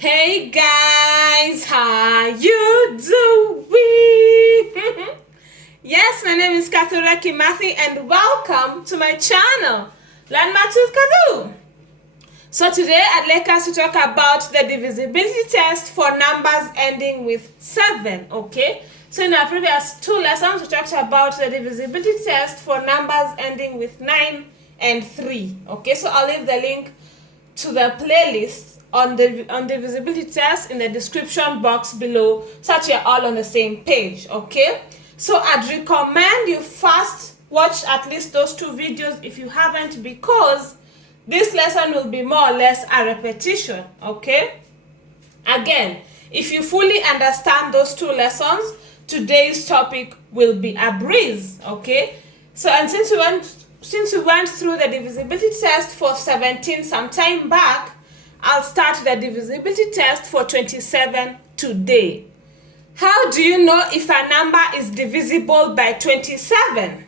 Hey guys, how you doing? Yes, my name is Kathura Kimathi and welcome to my channel, Learn Maths with Kathu. So today I'd like us to talk about the divisibility test for numbers ending with 7, okay? So in our previous two lessons we talked about the divisibility test for numbers ending with 9 and 3, okay? So I'll leave the link to the playlist on the divisibility test in the description box below, so that you're all on the same page, okay? So I'd recommend you first watch at least those two videos if you haven't, because this lesson will be more or less a repetition, okay? Again, if you fully understand those two lessons, today's topic will be a breeze, okay? So, and since we went through the divisibility test for 17 some time back, I'll start the divisibility test for 27 today. How do you know if a number is divisible by 27?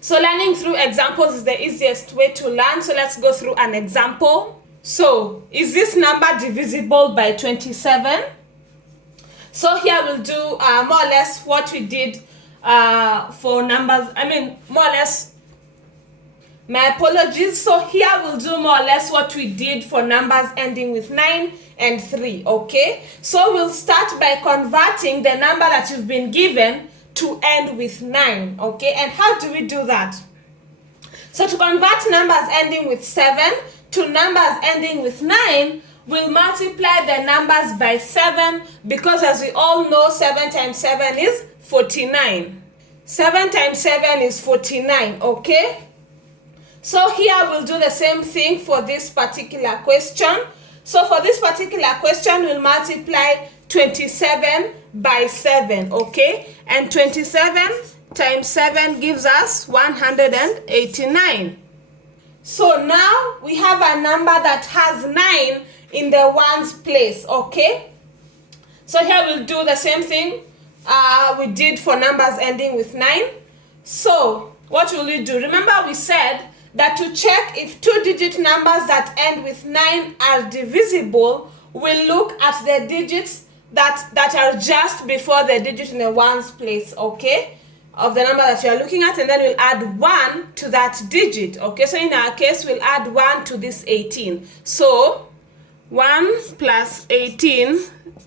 So learning through examples is the easiest way to learn. So let's go through an example. So is this number divisible by 27? So here we'll do more or less what we did for numbers. More or less, my apologies. So here we'll do more or less what we did for numbers ending with 9 and 3, okay? So we'll start by converting the number that you've been given to end with 9, okay? And how do we do that? So to convert numbers ending with 7 to numbers ending with 9, we'll multiply the numbers by 7, because as we all know, 7 times 7 is 49. 7 times 7 is 49, okay? So here we'll do the same thing for this particular question. So for this particular question, we'll multiply 27 by 7, okay? And 27 times 7 gives us 189. So now we have a number that has 9 in the ones place, okay? So here we'll do the same thing we did for numbers ending with 9. So what will we do? Remember we said that to check if two-digit numbers that end with 9 are divisible, we'll look at the digits that are just before the digit in the ones place, okay, of the number that you're looking at, and then we'll add 1 to that digit, okay? So in our case, we'll add 1 to this 18. So 1 plus 18,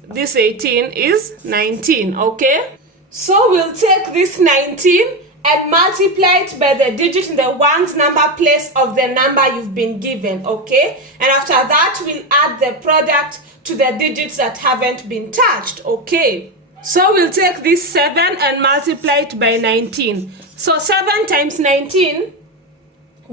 this 18 is 19, okay? So we'll take this 19 and multiply it by the digit in the ones number place of the number you've been given, okay? And after that, we'll add the product to the digits that haven't been touched, okay? So we'll take this 7 and multiply it by 19. So 7 times 19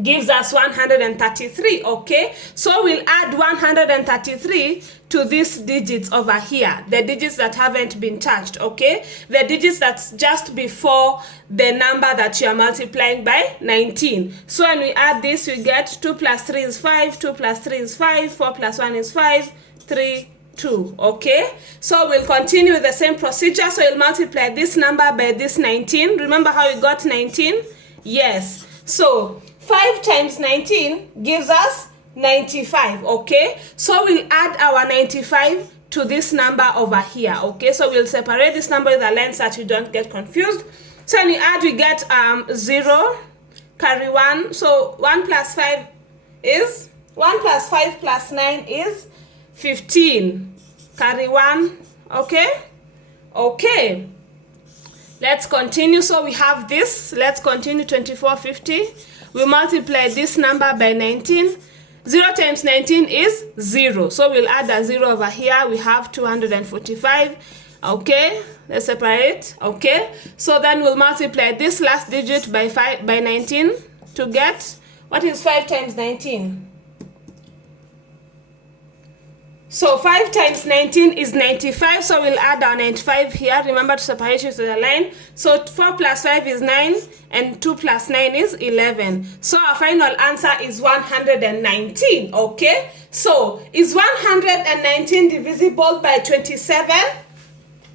gives us 133, okay? So we'll add 133 to these digits over here, the digits that haven't been touched, okay? The digits that's just before the number that you are multiplying by 19. So when we add this, we get 2 plus 3 is 5, 2 plus 3 is 5, 4 plus 1 is 5, 3, 2, okay? So we'll continue with the same procedure. So you'll multiply this number by this 19. Remember how we got 19? Yes. So 5 times 19 gives us 95, okay? So we'll add our 95 to this number over here, okay? So we'll separate this number with a line so that you don't get confused. So when we add, we get 0, carry 1. So 1 plus 5 is, 1 plus 5 plus 9 is 15. Carry 1, okay? Okay. Let's continue. So we have this. Let's continue, 2450. We multiply this number by 19. 0 times 19 is 0. So we'll add a 0 over here. We have 245. Okay, let's separate. Okay, so then we'll multiply this last digit by 19 to get, what is 5 times 19? So 5 times 19 is 95, so we'll add our 95 here. Remember to separate it to the line. So 4 plus 5 is 9, and 2 plus 9 is 11. So our final answer is 119, okay? So is 119 divisible by 27?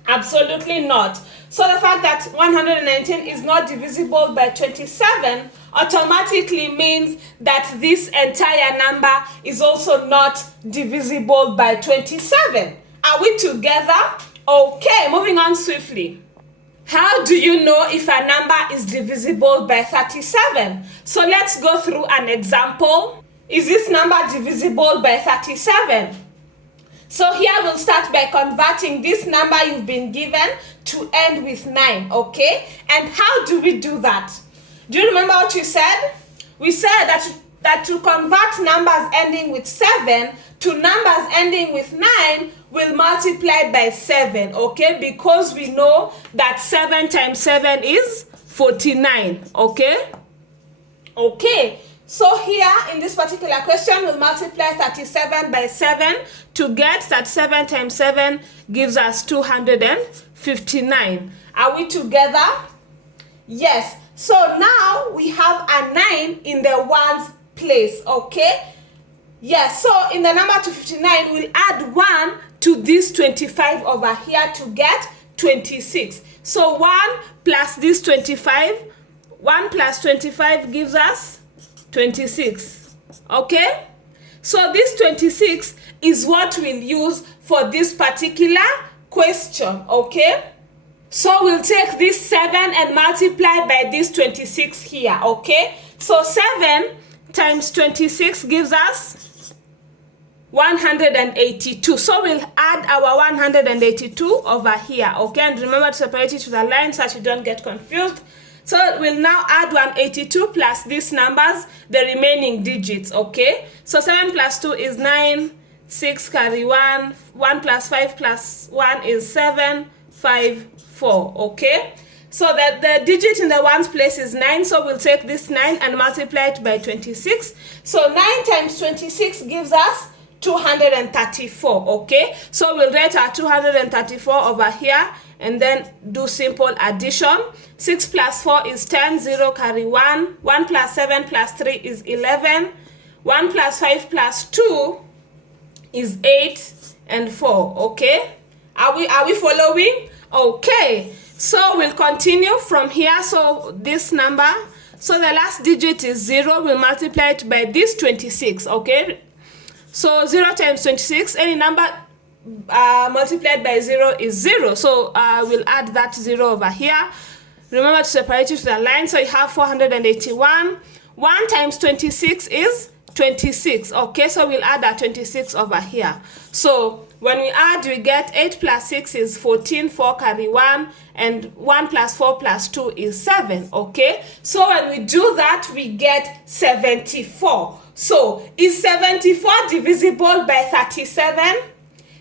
Absolutely not. So the fact that 119 is not divisible by 27 automatically means that this entire number is also not divisible by 27. Are we together? Okay, moving on swiftly. How do you know if a number is divisible by 37? So let's go through an example. Is this number divisible by 37? So here we'll start by converting this number you've been given to end with 9, okay? And how do we do that? Do you remember what we said? We said that to convert numbers ending with 7 to numbers ending with 9, we'll multiply by 7, okay? Because we know that 7 times 7 is 49, okay? Okay. So here in this particular question, we'll multiply 37 by 7 to get that 7 times 7 gives us 259. Are we together? Yes. So now we have a 9 in the ones place, okay? Yes, so in the number 259, we'll add 1 to this 25 over here to get 26. So 1 plus this 25, 1 plus 25 gives us 26, okay? So this 26 is what we'll use for this particular question, okay? So we'll take this 7 and multiply by this 26 here, okay? So 7 times 26 gives us 182. So we'll add our 182 over here, okay? And remember to separate it with a line so that you don't get confused. So we'll now add 182 plus these numbers, the remaining digits, okay? So 7 plus 2 is 9, 6 carry 1, 1 plus 5 plus 1 is 7, 5, 4, okay? So that the digit in the ones place is 9, so we'll take this 9 and multiply it by 26. So 9 times 26 gives us 234, okay? So we'll write our 234 over here and then do simple addition. 6 plus 4 is 10, 0 carry 1, 1 plus 7 plus 3 is 11, 1 plus 5 plus 2 is 8 and 4, okay? Are we following? Okay, so we'll continue from here. So this number, so the last digit is 0, we'll multiply it by this 26, okay? So 0 times 26, any number multiplied by 0 is 0. So we'll add that 0 over here. Remember to separate it with a line. So you have 481. 1 times 26 is 26. Okay, so we'll add that 26 over here. So when we add, we get 8 plus 6 is 14, 4 carry 1, and 1 plus 4 plus 2 is 7. Okay, so when we do that, we get 74. So is 74 divisible by 37?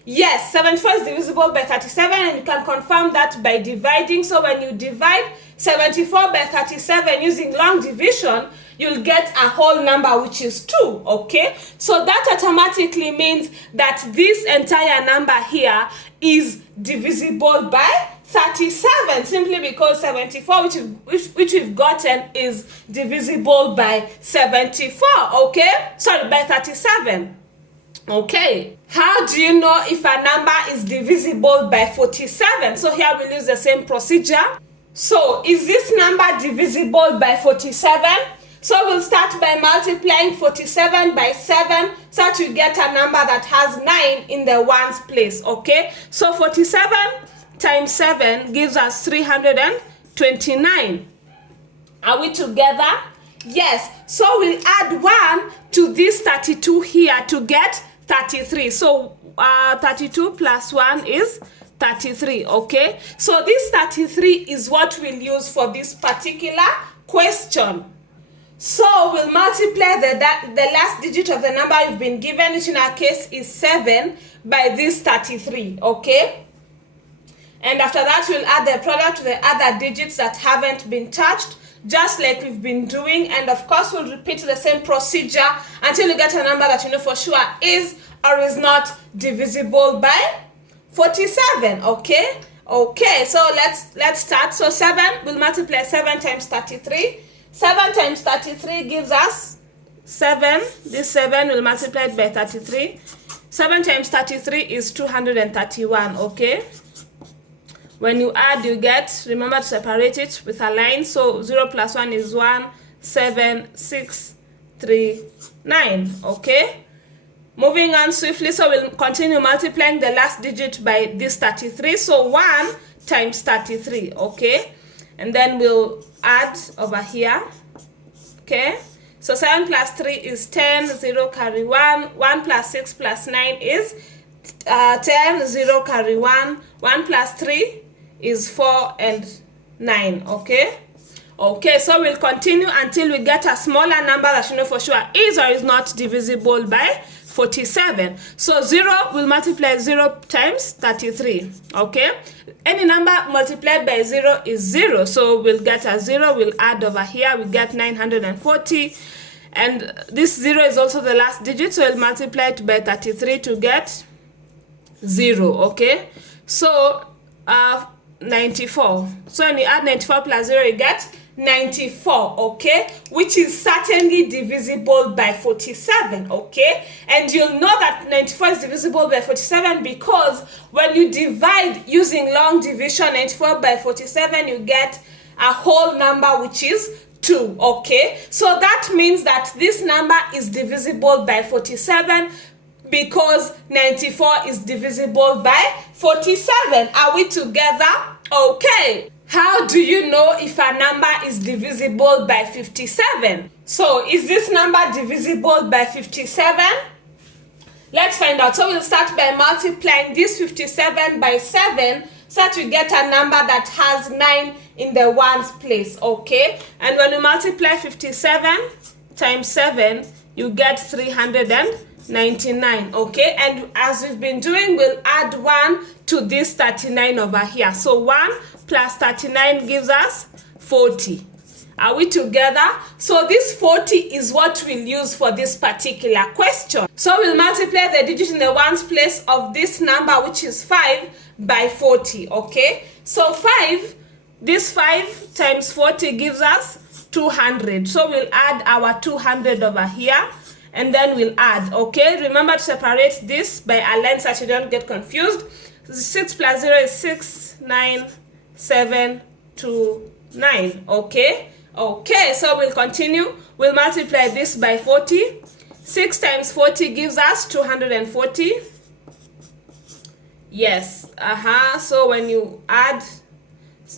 Yes, 74 is divisible by 37, and you can confirm that by dividing. So when you divide 74 by 37 using long division, you'll get a whole number, which is 2, okay? So that automatically means that this entire number here is divisible by 37, simply because 74, which we've gotten, is divisible by 74, okay? Sorry, by 37. Okay, how do you know if a number is divisible by 47? So here we'll use the same procedure. So is this number divisible by 47? So we'll start by multiplying 47 by 7 so that we get a number that has 9 in the ones place, okay? So 47 times 7 gives us 329. Are we together? Yes. So we'll add 1 to this 32 here to get 33. So 32 plus 1 is 33, okay? So this 33 is what we'll use for this particular question. So we'll multiply the last digit of the number you've been given, which in our case is 7, by this 33, okay? And after that, we'll add the product to the other digits that haven't been touched, just like we've been doing. And of course, we'll repeat the same procedure until you get a number that you know for sure is or is not divisible by 47, okay? Okay, so let's start. So 7, we'll multiply 7 times 33. 7 times 33 gives us 7. This 7 will multiply it by 33. 7 times 33 is 231, okay? When you add, you get, remember to separate it with a line. So 0 plus 1 is 1, 7, 6, 3, 9. Okay? Moving on swiftly, so we'll continue multiplying the last digit by this 33. So 1 times 33, okay? And then we'll add over here, okay? So 7 plus 3 is 10, 0 carry 1. 1 plus 6 plus 9 is 10, 0 carry 1. 1 plus 3 is 4 and 9, okay? Okay, so we'll continue until we get a smaller number that you know for sure is or is not divisible by 47. So 0 will multiply 0 times 33, okay? Any number multiplied by 0 is 0, so we'll get a 0, we'll add over here, we get 940, and this 0 is also the last digit, so we'll multiply it by 33 to get 0, okay? So 94. So when you add 94 plus 0, you get 94, okay, which is certainly divisible by 47, okay? And you'll know that 94 is divisible by 47 because when you divide using long division, 94 by 47, you get a whole number, which is 2, okay? So that means that this number is divisible by 47 because 94 is divisible by 47. Are we together? Okay. How do you know if a number is divisible by 57? So, is this number divisible by 57? Let's find out. So, we'll start by multiplying this 57 by 7 so that we get a number that has 9 in the ones place, okay? And when we multiply 57 times 7, you get 399, okay? And as we've been doing, we'll add 1 to this 39 over here. So 1 plus 39 gives us 40. Are we together? So this 40 is what we'll use for this particular question. So we'll multiply the digit in the ones place of this number, which is 5, by 40, okay? So 5, this 5 times 40 gives us 200. So we'll add our 200 over here, and then we'll add, okay? Remember to separate this by a line so that you don't get confused. 6 plus 0 is 6, 9, 7, 2, 9, okay? Okay, so we'll continue. We'll multiply this by 40. 6 times 40 gives us 240. Yes, so when you add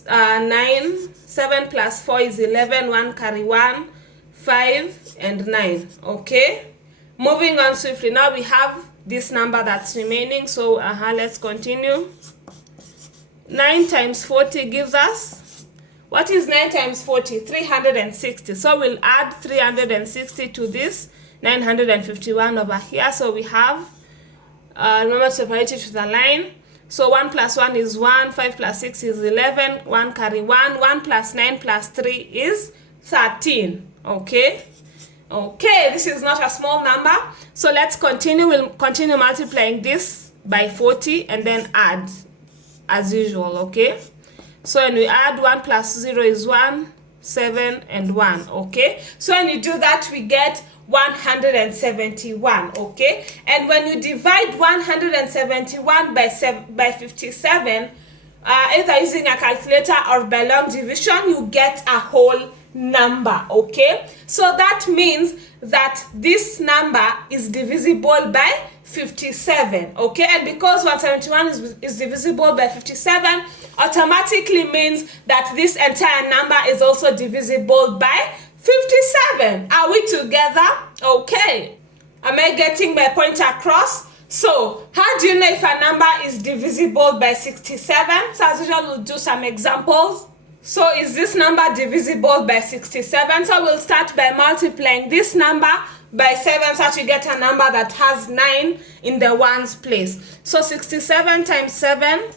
9, 7 plus 4 is 11, 1 carry 1, 5 and 9, okay? Moving on swiftly, now we have this number that's remaining, so let's continue. 9 times 40 gives us, what is 9 times 40? 360. So we'll add 360 to this 951 over here. So we have, remember to separate it with a line. So 1 plus 1 is 1, 5 plus 6 is 11, 1 carry 1, 1 plus 9 plus 3 is 13, okay? Okay, this is not a small number. So let's continue. We'll continue multiplying this by 40 and then add as usual, okay? So when we add 1 plus 0 is 1, 7 and 1, okay? So when you do that, we get 171, okay? And when you divide 171 by 57, either using a calculator or by long division, you get a whole number, okay? So that means that this number is divisible by 57, okay? And because 171 is divisible by 57, automatically means that this entire number is also divisible by 57. Are we together? Okay. Am I getting my point across? So, how do you know if a number is divisible by 67? So, as usual, we'll do some examples. So, is this number divisible by 67? So, we'll start by multiplying this number by 7 so that we get a number that has 9 in the ones place. So, 67 times 7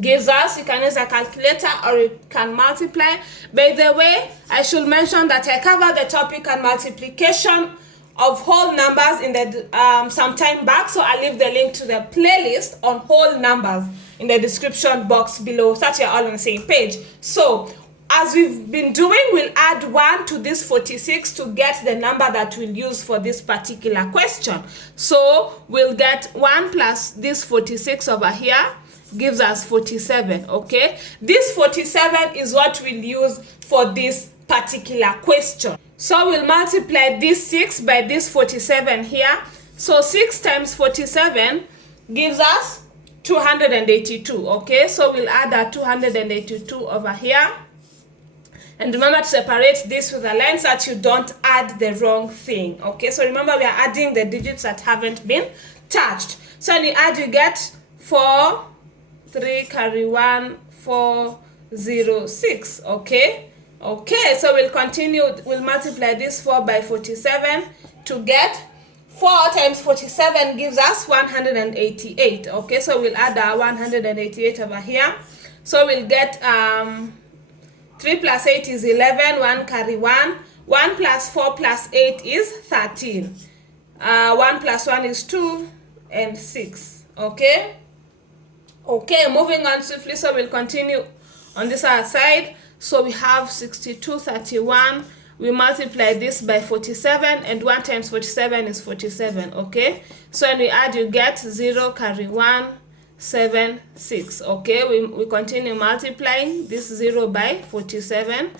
gives us, you can use a calculator or you can multiply. By the way, I should mention that I covered the topic on multiplication of whole numbers in the some time back, so I'll leave the link to the playlist on whole numbers in the description box below so that you're all on the same page. So as we've been doing, we'll add 1 to this 46 to get the number that we'll use for this particular question. So we'll get 1 plus this 46 over here gives us 47, okay? This 47 is what we'll use for this particular question. So we'll multiply this 6 by this 47 here. So 6 times 47 gives us 282, okay? So we'll add that 282 over here. And remember to separate this with a line so that you don't add the wrong thing, okay? So remember, we are adding the digits that haven't been touched. So when you add, you get 4, 3, carry 1, 4, 0, 6, okay? Okay, so we'll continue, we'll multiply this 4 by 47 to get 4 times 47 gives us 188, okay? So we'll add our 188 over here. So we'll get 3 plus 8 is 11, 1 carry 1. 1 plus 4 plus 8 is 13. 1 plus 1 is 2 and 6, okay? Okay, moving on swiftly, so we'll continue on this other side. So we have 62, 31. We multiply this by 47, and 1 times 47 is 47, okay? So when we add, you get 0, carry 1, 7, 6, okay? We continue multiplying this 0 by 47.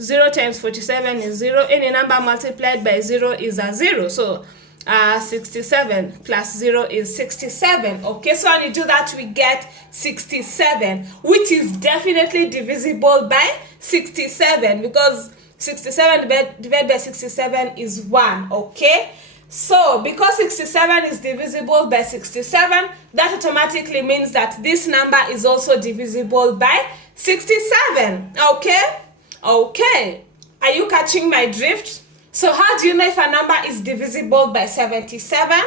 0 times 47 is 0. Any number multiplied by 0 is a 0. So 67 plus 0 is 67, okay? So when you do that, we get 67, which is definitely divisible by 67, because 67 divided by 67 is 1, okay? So because 67 is divisible by 67, that automatically means that this number is also divisible by 67, okay? Okay, are you catching my drift? So how do you know if a number is divisible by 77?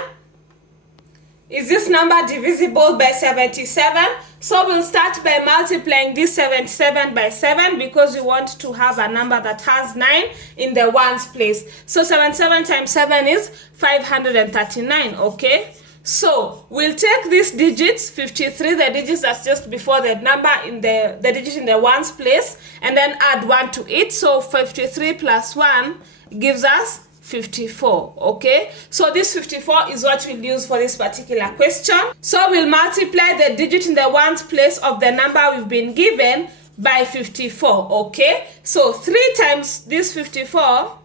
Is this number divisible by 77? So we'll start by multiplying this 77 by 7, because we want to have a number that has 9 in the ones place. So 77 times 7 is 539, okay? So we'll take these digits, 53, the digits that's just before the number in the digit in the ones place, and then add 1 to it. So 53 plus 1 gives us 54, okay? So this 54 is what we'll use for this particular question. So we'll multiply the digit in the ones place of the number we've been given by 54, okay? So 3 times this 54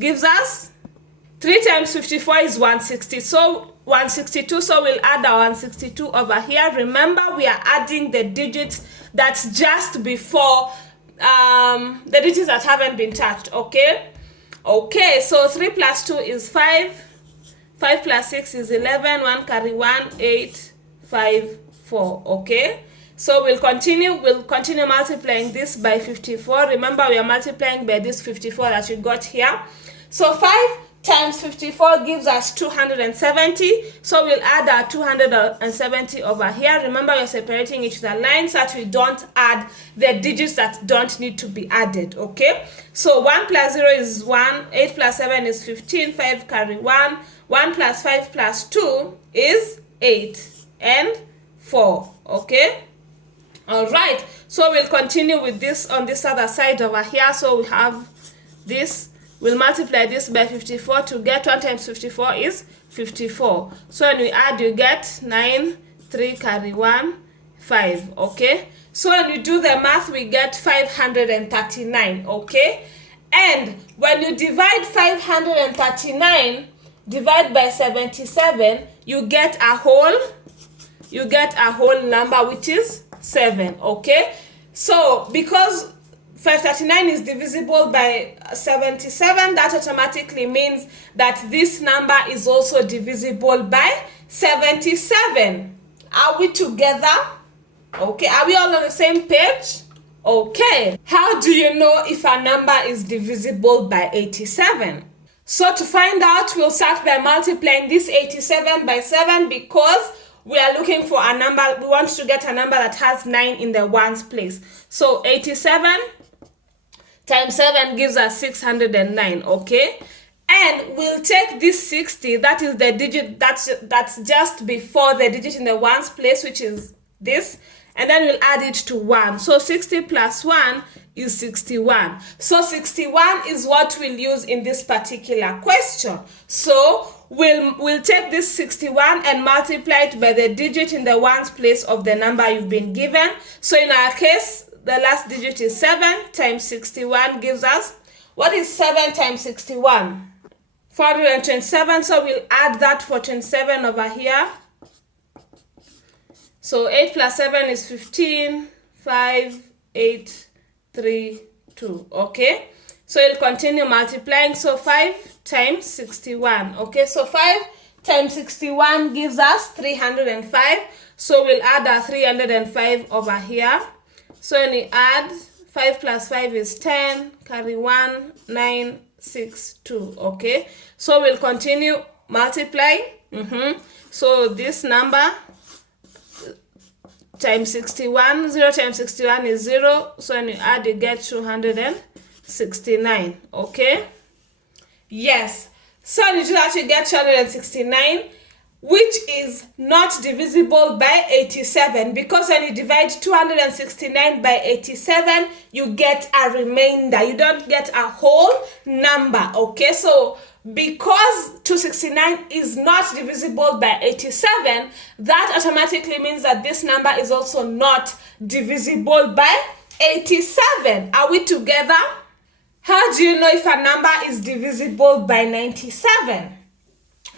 gives us, 3 times 54 is 160, so 162, so we'll add our 162 over here. Remember, we are adding the digits that's just before the digits that haven't been touched, okay? Okay, so 3 plus 2 is 5. 5 plus 6 is 11. 1 carry 1, 8, 5, 4. Okay, so we'll continue multiplying this by 54. Remember, we are multiplying by this 54 that you got here. So 5 times 54 gives us 270. So we'll add our 270 over here. Remember, we're separating it with a line so that we don't add the digits that don't need to be added, okay? So 1 plus 0 is 1, 8 plus 7 is 15, 5 carry 1, 1 plus 5 plus 2 is 8, and 4, okay? All right, so we'll continue with this on this other side over here. So we have this. We'll multiply this by 54 to get 1 times 54 is 54. So when we add, you get 9, 3 carry 1, 5, okay? So when you do the math, we get 539, okay? And when you divide 539 divide by 77, you get a whole number, which is 7, okay? So because 539 is divisible by 77, that automatically means that this number is also divisible by 77. Are we together? Okay, are we all on the same page? Okay, how do you know if a number is divisible by 87? So to find out, we'll start by multiplying this 87 by 7, because we are looking for a number, we want to get a number that has 9 in the ones place. So 87 times 7 gives us 609, okay? And we'll take this 60, that is the digit that's just before the digit in the ones place, which is this, and then we'll add it to 1. So 60 plus 1 is 61. So 61 is what we'll use in this particular question. So we'll take this 61 and multiply it by the digit in the ones place of the number you've been given. So in our case, the last digit is 7 times 61 gives us, what is 7 times 61? 427, so we'll add that 427 over here. So 8 plus 7 is 15, 5, 8, 3, 2, okay? So you'll continue multiplying, so 5 times 61, okay? So 5 times 61 gives us 305, so we'll add our 305 over here. So when you add, 5 plus 5 is 10, carry 1, 9, 6, 2, okay? So we'll continue multiplying. So this number times 61, 0 times 61 is 0, so when you add, you get 269, okay? Yes, so you do actually get 269, which is not divisible by 87, because when you divide 269 by 87, you get a remainder. You don't get a whole number, okay? So because 269 is not divisible by 87, that automatically means that this number is also not divisible by 87. Are we together? How do you know if a number is divisible by 97?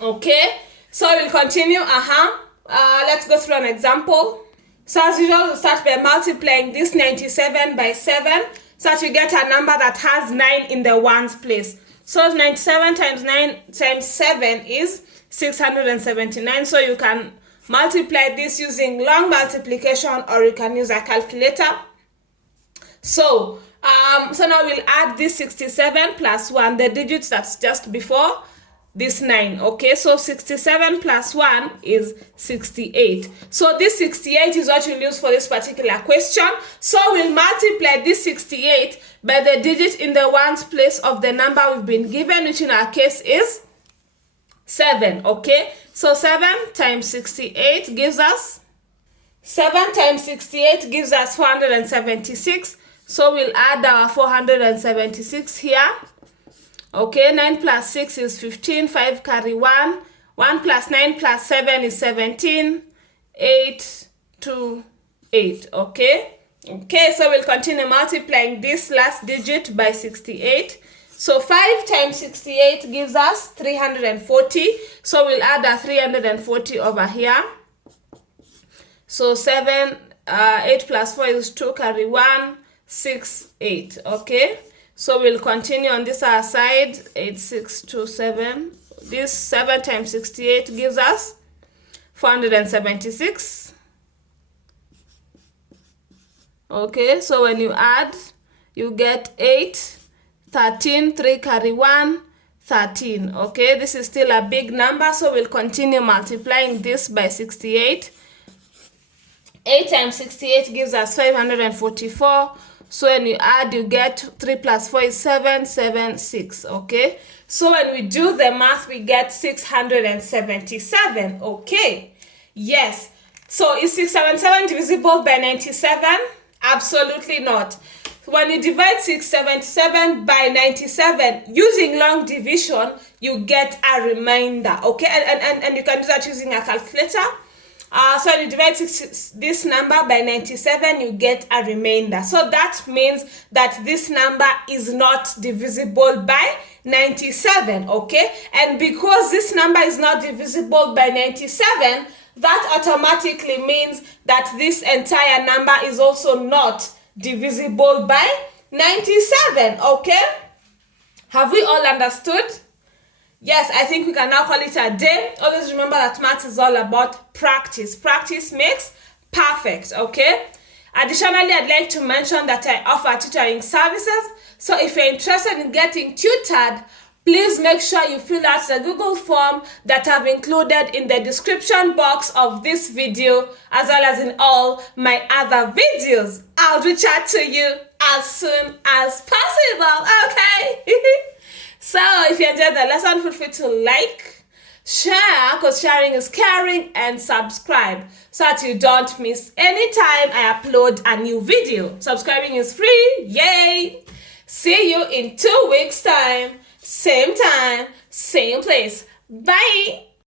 Okay, so we'll continue. Let's go through an example. So as usual, we'll start by multiplying this 97 by 7, so that you get a number that has 9 in the ones place. So 97 times 9 times 7 is 679. So you can multiply this using long multiplication, or you can use a calculator. So now we'll add this 67 plus 1, the digits that's just before this 9, okay? So 67 plus 1 is 68. So this 68 is what we'll use for this particular question. So we'll multiply this 68 by the digit in the ones place of the number we've been given, which in our case is 7, okay? So 7 times 68 gives us, 7 times 68 gives us 476. So we'll add our 476 here. Okay, 9 plus 6 is 15, 5 carry 1. 1 plus 9 plus 7 is 17, 8, 2, 8, okay? Okay, so we'll continue multiplying this last digit by 68. So 5 times 68 gives us 340. So we'll add a 340 over here. So 8 plus 4 is 2, carry 1, 6, 8, okay? So we'll continue on this other side, 8, 6, 2, 7. This 7 times 68 gives us 476. Okay, so when you add, you get 8, 13, 3 carry 1, 13. Okay, this is still a big number, so we'll continue multiplying this by 68. 8 times 68 gives us 544. So when you add, you get 3 plus 4 is 7, 7, 6, okay? So when we do the math, we get 677, okay? Yes. So is 677 divisible by 97? Absolutely not. When you divide 677 by 97 using long division, you get a remainder, okay? And you can do that using a calculator. So when you divide this number by 97, you get a remainder. So that means that this number is not divisible by 97, okay? And because this number is not divisible by 97, that automatically means that this entire number is also not divisible by 97, okay? Have we all understood? Yes, I think we can now call it a day. Always remember that math is all about practice. Practice makes perfect, okay? Additionally, I'd like to mention that I offer tutoring services. So if you're interested in getting tutored, please make sure you fill out the Google form that I've included in the description box of this video, as well as in all my other videos. I'll reach out to you as soon as possible, okay? So if you enjoyed the lesson, feel free to like, share, because sharing is caring, and subscribe so that you don't miss any time I upload a new video. Subscribing is free, yay! See you in 2 weeks' time, same place. Bye.